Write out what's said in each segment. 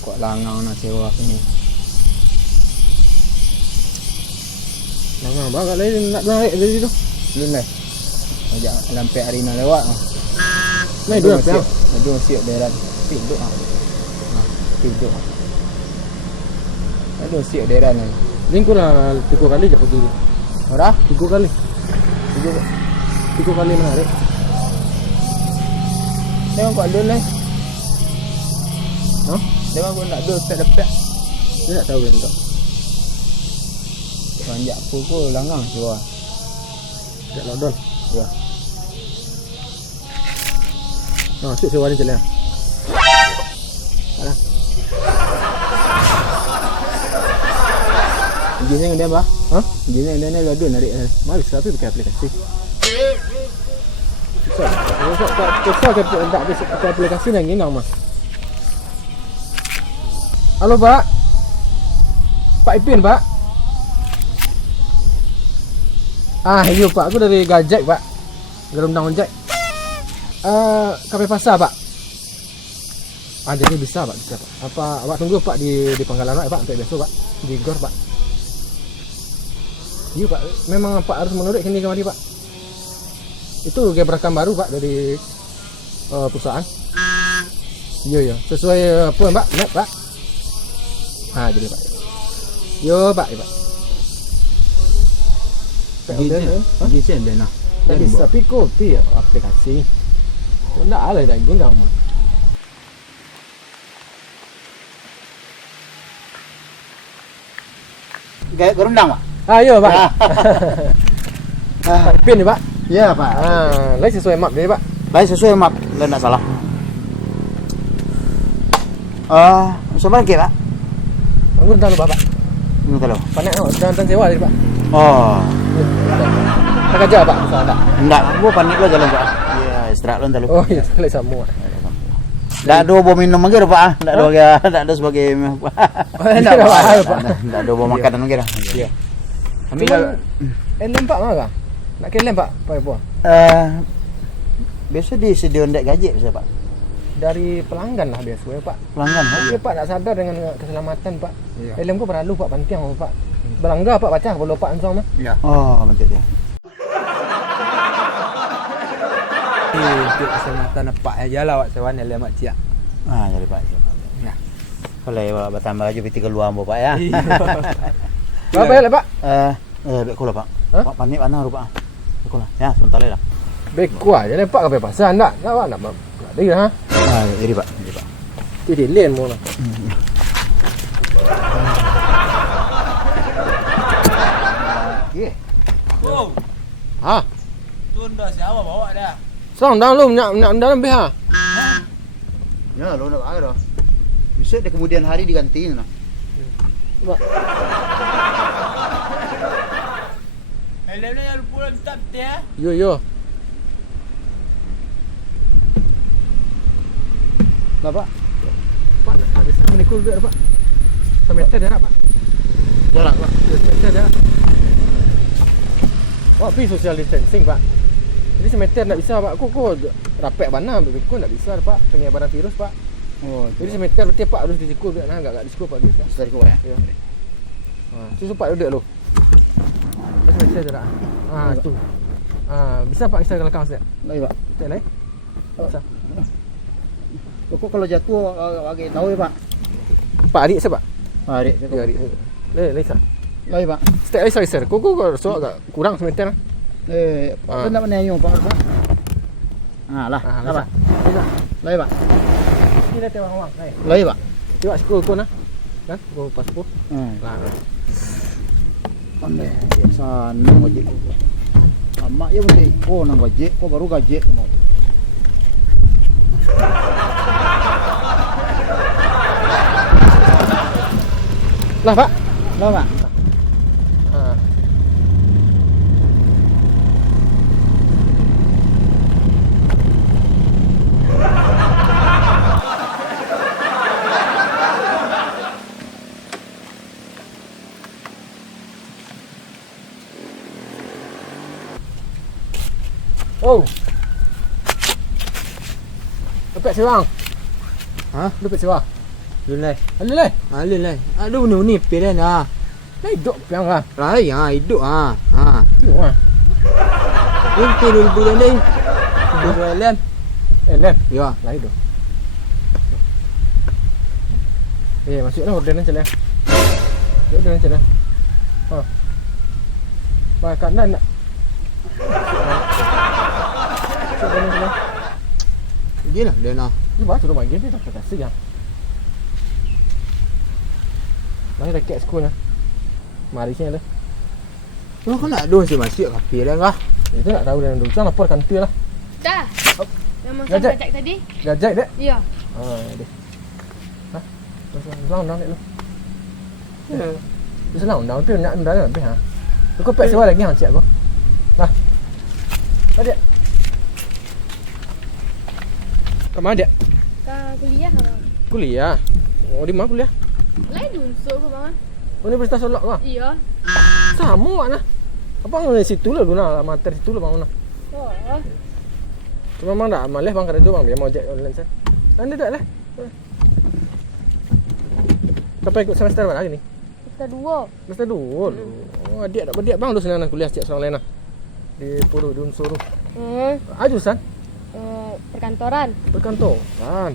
kok langang nak sewa sini. Langang banget lain nak naik dari situ. Belum dah. Ajak lampai arena lewat. Naik dua siap. Dua siap daerah. Pinduk ah. Pinduk. Aduh siap daerah ni. Lingku lah 3 kali je pergi. Ora? 3 kali. 3 kali menarik. Tengok kau dulu lah. Hah? Tengok kau nak dulu tak dapat. Dia tak tahu kan tak. Banyak pukul langang sewa. Tak lockdown. Ya. Asyik sewa ni jalan. Alah. Jenis dia apa? Ha? Jenis dia ni lagu narik. Mari tapi pakai aplikasi. Susah tak pakai aplikasi yang ingat mah. Halo Pak. Pak Ipin Pak. Iya Pak, aku dari Gajek Pak. Gerundang Ojek. Kafe pasar Pak. Jadi bisa Pak, bisa Pak. Apa Pak tunggu Pak di Pangkalan Pak sampai besok Pak. Di Gor Pak. Iya Pak, memang Pak harus menurut sini kemari Pak. Itu gebrakan baru Pak dari perusahaan. Iya, sesuai apa Mbak? Map Pak. Jadi Pak. Yo Pak, Pak. Gisen dia nak. Tak bisa pikir aplikasi. Tidak ada dah guna mah. Gaya gerundang Pak. Iya Pak. Pak Ipin ni Pak. Ya Pak. Lain sesuai map dia Pak. Baik sesuai map, lain tak salah. Sabar ke Pak? Anggur dah lupa Pak. Ini kalau. Panak dan sewa dia Pak. Oh. Tak kerja Pak, besar tak? Enggak, gua panik lo jalan Pak. Iya, istirahat lo ntar lo. Oh iya, sekali sama. Dah dua bawa minum lagi dah Pak. Dah ada sebagai Pak. Dah dua bawa makanan lagi dah. Iya. Ambil lem Pak mah. Nak ke lem Pak, apa buah? Biasa di stadion dek gaji biasa Pak. Dari pelanggan lah biasa Pak. Pelanggan. Okey Pak, tak sadar dengan keselamatan Pak. Helm ku perlu Pak, penting Pak. Berangga Pak baca kalau Pak ansong mah. Ya. Oh, penting dia. Untuk keselamatan Pak aja lah Pak sewan helm Mak Cia. Jadi Pak. Ya. Kalau bertambah lagi piti keluar Pak ya. Berapa ya Pak? Betul Pak. Pak panik mana Pak? Betul lah. Ya, sebentar lah. Beku aja ni Pak ke pasar nak. Nak dia ha. Jadi Pak. Jadi lain mo lah. Okey. Oh, tu dah siapa bawa dah? Sang dah lu nak dalam BH. Ya, lo nak ada dah. Bisa di kemudian hari diganti nah. Pak. Helmnya yang pulang tetap dia. Yo. Lah Pak. Pak nak bisa menikul dia Pak. Semeter dia Pak. Jalan Pak. Semeter dia. Wah, pergi social distancing Pak. Jadi semeter tak bisa Pak. Aku rapek mana beku tak bisa Pak. Penyebaran virus Pak. Oh, jadi semeter berarti Pak harus disikul dia nah enggak disikul Pak dia. Sudah cukup ya. Ya. Tu Pak duduk lu. Semeter je dah. Tu. Bisa Pak kita kelakang sikit. Baik Pak. Tak lain? Bisa. Kok kalau jatuh agak tahu ya Pak. Pak adik siapa? Adik. Ya adik. Lesa. Baik Pak. Step sir. Kok so agak kurang semeter. Apa nak menayung Pak? Lah. Pak. Baik Pak. Kita tewang uang. Baik Pak. Coba skul kau nah. Kan? Kau paspor. Lah. Pandai. Sana gojek. Amak ya mesti ko nang gojek, ko baru gojek mau. Lah Pak. Lah Pak. Oh. Dapat seorang. Dapat seorang. Lun lai. Alin lah. Lun lai. Ada benda ni pilihan ah. Lah hidup piang lah. Lai hidup ah. Hidup lah. Ini tidur bulan ni. Bulan. Lem. Ya. Lah hidup. Masuklah orderan macam mana? Orderan macam mana? Pakai kanan nak. Orderan macam mana? Gila dia nak. Ni baru tu rumah game dia tak kasih yang. Mari rakyat sekolah. Mari sini lah. Lu kan nak dua si masuk kafe dah kah? Itu nak tahu dan dulu. Jangan lapor kantor lah. Dah. Memang Gajak. saya gajak tadi. Gajak dek. Ya. Dek. Senang undang dek lu. Dia senang undang tu nak undang habis ha. Kau pek sewa lagi hang cik aku. Nah. Dek. Ke mana dek? Kuliah abang. Kuliah. Oh, di mana kuliah? Lain dunsuk ke bang? Universitas Solok ke? Iya. Sama makna. Abang dari situ lah guna materi situ lah bang guna. Oh. Cuma bang dah malas bang kada tu bang biar mau jet online sen. Anda dah lah. Sampai ikut semester berapa lagi ni? Kita dua. Semester 2 dulu. Oh, adik tak berdiak bang tu senang kuliah setiap seorang lain lah. Di Puru di Unsur tu. Ajusan Perkantoran. perkantoran.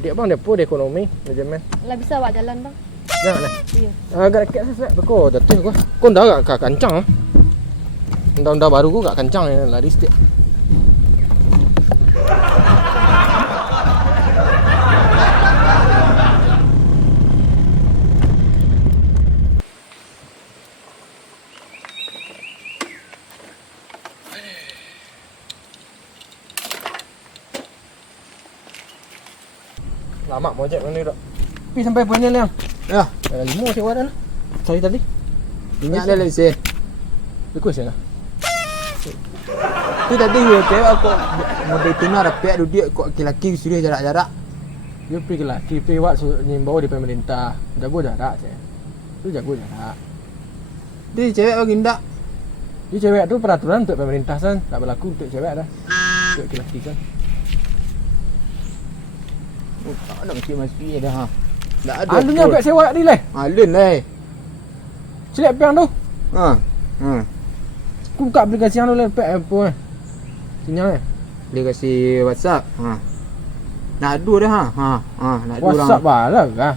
Dia bang dia pun ekonomi manajemen. Lah bisa awak jalan bang? Jangan lah. Iya. Agak rakyat saya beko datuk gua. Kau dah agak kancang ah. Undang-undang baru gua agak kancang ya lari setiap. Lama mau cek mana ni dak. Pergi sampai punya ni. Ya. Dah 5 sewa dah lah. Cari tadi. Minyak dia lagi. Ikut sana. Tu tadi dia cewek aku model tuna rapiak duduk kok laki-laki suruh jarak-jarak. Dia pergi ke laki, pergi buat nyimbau di pemerintah. Jago jarak saya. Tu jago jarak. Dia cewek bagi ndak. Dia cewek tu peraturan untuk pemerintah kan. Tak berlaku untuk cewek dah. Untuk laki kan. Tak nak mesti masuk dah ha. Tak ada. Alunya kat sewa ni lah. Alun lah. Selek piang tu. Ha. Aku buka aplikasi yang tu lah. Pek apa eh. Sinyal eh. Dia kasi WhatsApp. Ha. Nak dua dah ha. Nak dua WhatsApp balah kah.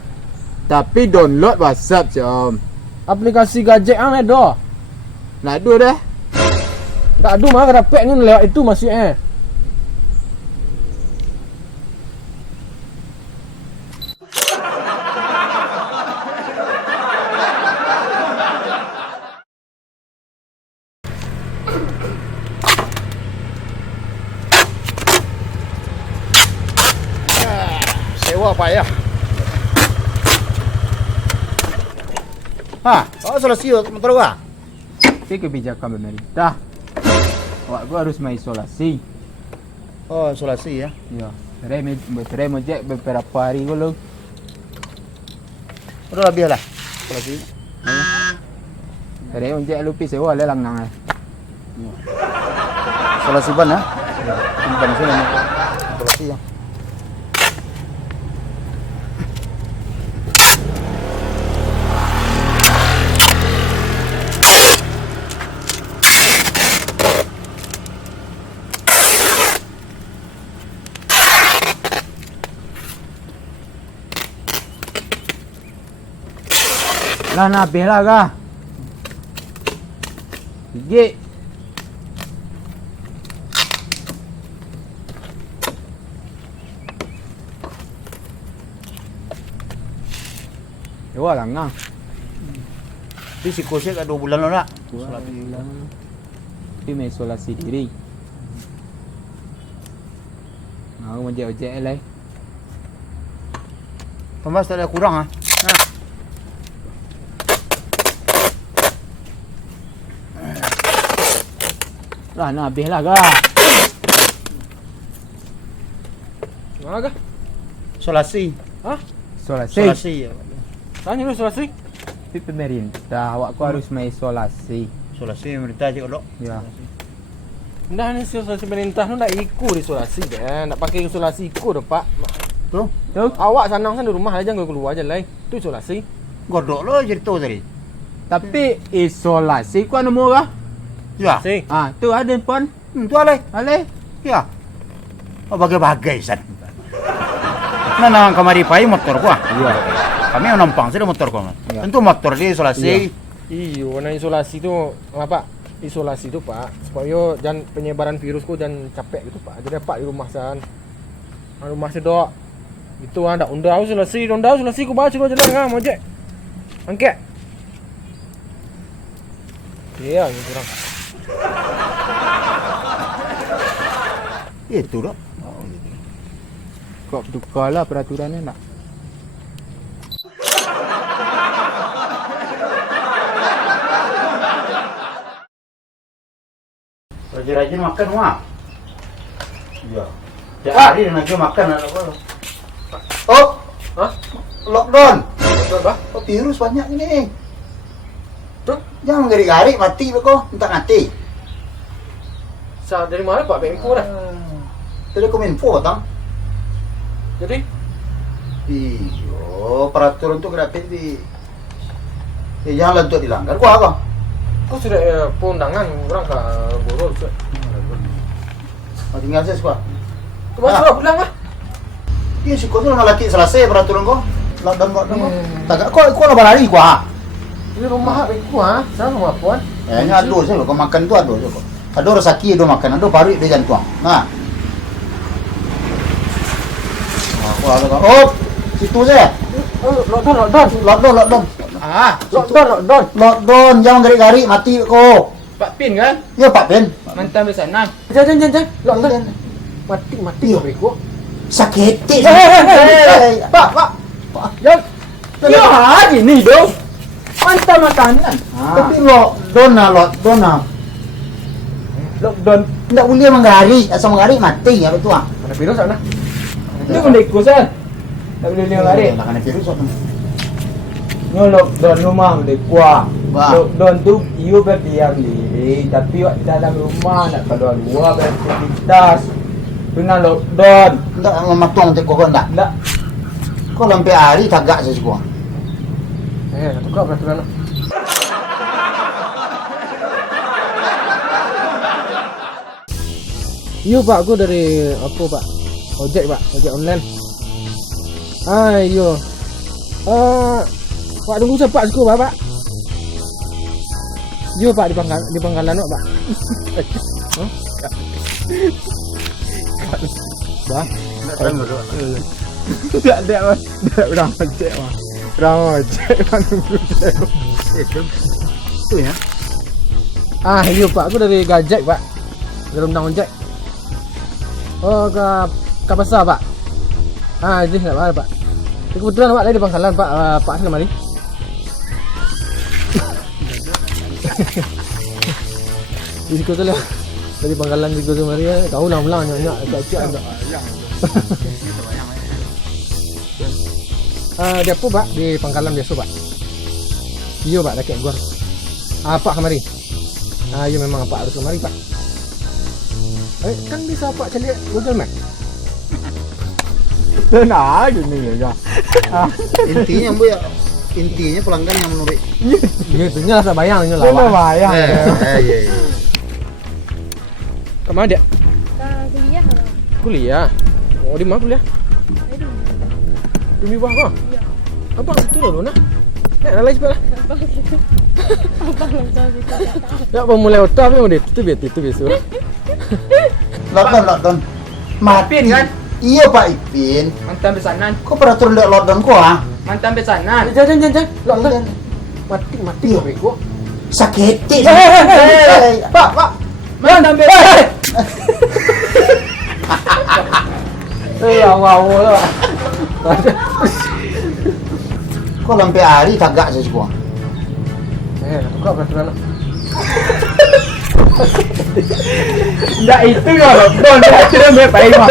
Tapi download WhatsApp jom. Aplikasi gajek yang ada. Nak dua dah. Tak ada mah kada pek ni lewat itu masuk eh. Sewa payah. Solusi motor gua. Itu kebijakan pemerintah. Awak gua harus mengisolasi. Oh, isolasi ya. Ya. Berai mojek beberapa hari dulu. Udah lebih lah. Isolasi. Berai mojek lupi sewa le langang. Isolasi ban ya. Ban sini. Isolasi ya. Lah nak habis lah kah? Gigit. Dewa langang. Tapi si kosek kat 2 bulan lah. Tapi mengisolasi diri. Mau mojek-ojek lah. Pembas tak ada kurang ah. Lah nak habis lah kah? Mana kah? Isolasi. Isolasi. ya. Tanya dulu isolasi. Tapi pemerintah awak harus mengisolasi. Isolasi pemerintah je kalau. Ya. Dah ni isolasi pemerintah tu nak ikut isolasi dah. Nak pakai isolasi ikut dah pak. Tuh, Awak sanang di rumah aja jangan keluar jalan. Itu isolasi. godok lo cerita tadi. Tapi isolasi kau nemu kah? Ya. Si. Ah, tu ada pon. Tu alai. Ale. Ya. Oh, bagai-bagai san. Nah, kamari pai motor ko. Iya. Kami nampang sudah motor ko. Ya. Tentu motor di isolasi. Iyo, nah isolasi itu apa? Isolasi itu Pak, supaya jangan penyebaran virus ku jangan capek gitu Pak. Jadi Pak di rumah san. Rumah sedok. Itu ada undang isolasi ku bawa suruh jalan ngam ojek. Angke. Iya, ini kurang. Itu dah. Kok tukar lah peraturannya nak. Rajin-rajin makan wah. Ya. Tiap Wah. hari nak makan apa? Oh, Hah? lockdown. Betul, Pak. Oh, virus banyak ini. Tuh, Jangan gari-gari mati kok, entah mati. dari mana Pak? Info dah. Tadi kominfo tang. Jadi, Iyo, peraturan itu gratis di. Jangan lentuk dilanggar. Gua apa? kok sudah undangan orang ke Boro. Oh, tinggal saya suka. Kemarin Ah. sudah pulang lah. Iya, syukur tu lama laki selesai peraturan kau. Lockdown kau. Tak kau nak berlari gua. Ini rumah aku ah, saya rumah puan. Ini ado saya kau makan tu ado je kau. Ado resaki ado makan, ado paru dia jantung. Nah. Aku ada kau. Oh, situ je. Lockdown. Ah, lockdown. Jangan gari-gari mati kau. Pak Pin kan? Ya Pak Ben. Mantan besanan. Jangan. Lockdown. Mati Iya. aku. Sakit. Pak. Jangan. Ya, gini dong. Mantan makanan. Tapi lockdown. Lockdown. Tidak boleh menggari, asal menggari mati ya betul ah. Ada virus sana. Itu udah ikusan. Tak boleh lihat hari. Nak kena virus apa? Nyo lockdown rumah udah kuat. Wah. Lockdown tu you berdiam diri, tapi wak dalam rumah nak keluar beraktivitas. Kena lockdown. Tidak mematuang untuk kau tak. Tak. Kau sampai hari tagak saya semua. Tukar peraturan. Yo Pak, aku dari apa Pak? Ojek Pak, ojek online. Ayo. Pak tunggu sepak suku Pak. Yo Pak di pangkalan Pak. Hah? Bah. Tak ada orang ojek mah. Orang ojek kan tunggu saya. Itu ya. Yo Pak, aku dari Gajek Pak. Dari undang ojek. Oh, ke pasar Pak. Ini tak apa Pak. Kebetulan Pak, dari pangkalan Pak. Pak sana mari. Di situ tu lah. Dari pangkalan di situ mari. Kau ulang-ulang nyak agak Dia apa Pak? Di pangkalan biasa Pak. Iya Pak, dekat gor. Pak kemari. Iya memang Pak harus kemari Pak. Kan bisa Pak cari Google Map. Tenang gini ya. Intinya bu ya. Intinya pelanggan yang menurut. Iya, itu nya rasa bayang nya Kena lah. bayang. Iya. Kemana dia? Kuliah lah. Kuliah. Oh, di mana kuliah? Aduh. Di Mibah kah? Iya. Abang situ dah Luna. Lagi sebelah. Abang gitu. Abang langsung gitu. Ya, abang mulai otak tapi itu biasa. Lockdown. Ipin kan? Iya Pak Ipin. Mantan besanan. Kok peraturan dek lockdown kau ah? Mantan besanan. Jangan. Lockdown. Mati Iya. bego. Sakit. Pak. Mantan besanan. Awal lah. Kau sampai hari tagak saya semua. Tukar peraturan. Dah itu kalau lockdown dia tidak baik mah.